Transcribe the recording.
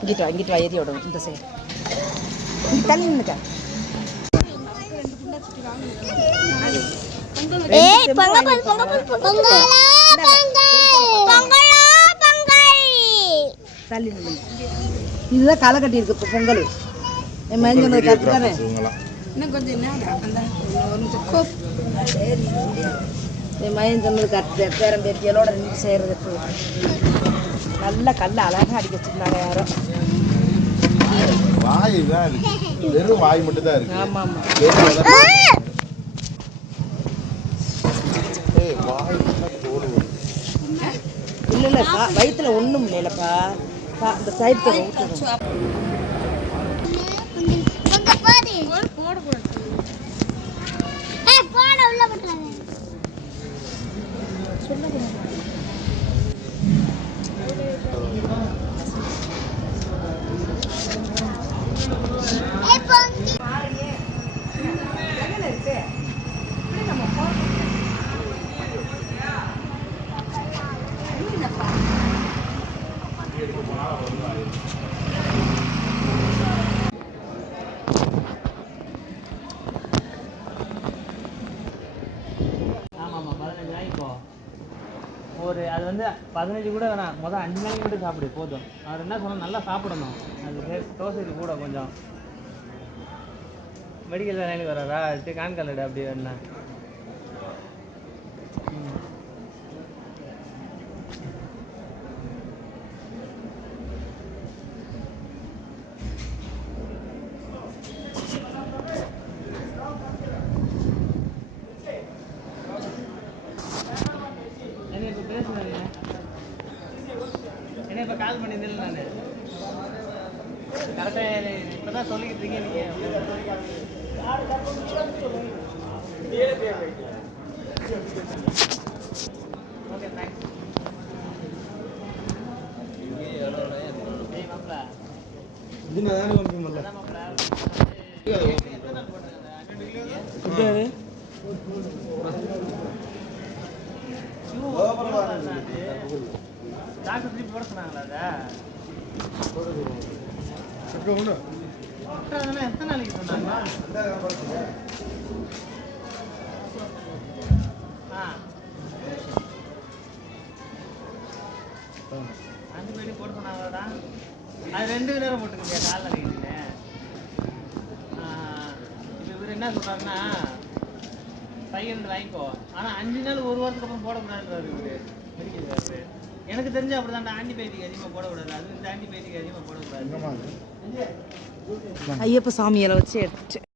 இங்கிட்டு வா இங்கிட்டு வா ஏறி விடணும் இந்த சைடு தள்ளி நின்னுக்க. ஏய் பொங்க பொங்க பொங்க பொங்க பொங்கலா பொங்கல். பொங்கலா பொங்கல். தள்ளி நின்று இதுதான் களை கட்டி இருக்கு இப்போ பொங்கல். என் மயன் சொன்னது கரெக்டு தானே? என் மயன் சொன்னது கரெக்டு பேரன் பேத்தியலோட நின்று செய்கிறது இப்போ. நல்ல கல்ல அழகாக அடிக்க வச்சுருந்தாங்க யாரோ. வாய் தான் இருக்கு. வெறும் வாய் மட்டும் தான் இருக்கு. ஆமாம் ஆமாம் வெறும் உதடு. ஏய், வாய். இல்லை இல்லை ஒன்றும் இல்லைல்லப்பா பா இந்த சைடு தர ஊற்றுறோம் போடு போட கூடாது ஏய் போட உள்ள ஆமாம்மா பதினஞ்சு நாளைக்கு போ ஒரு அது வந்து பதினஞ்சு கூட வேணாம். மொதல் அஞ்சு நாளைக்கு மட்டும் சாப்பிடு போதும். அவர் என்ன சொன்னால் நல்லா சாப்பிடணும். அது தோசைக்கு கூட கொஞ்சம். மெடிக்கல் வேலைக்கு வராரா? சரி கான்காலடு அப்படி வேணா என்ன இப்போ பேசுனேன் என்ன இப்போ கால் பண்ணியிருந்தேன் நான். கரெக்டாக இப்போ தான் சொல்லிக்கிட்டு நீங்கள் ஓகே தேங்க்ஸ் எத்தனை நாள் போட்டுருக்கேன் ரெண்டு கிலோ டாக்டர் திருப்பி போட சொன்னாங்களா அதை? அதெல்லாம் எத்தனை நாளைக்கு சொன்னாங்க? ஆ. ஆன்டிபயோட்டிக் போட சொன்னாங்களா? அது ரெண்டு நேரம் போட்டுக்கங்க காலைல நைட்டுன்னு இப்போ இவர் என்ன சொல்றாருன்னா பையன் வாங்கிக்கோ. ஆனால் அஞ்சு நாள் ஒரு வாரத்துக்கு அப்புறம் போடக்கூடாதுன்றாரு இவரு. எனக்கு தெரிஞ்சு அப்படிதான். ஆன்டிபயோட்டிக் அதிகமாக போடக்கூடாது. அது இந்த ஆன்டிபயோட்டிக் அதிகமாக போடக்கூடாது. ஐயப்ப சாமியெல்லாம் வச்சு எடுத்து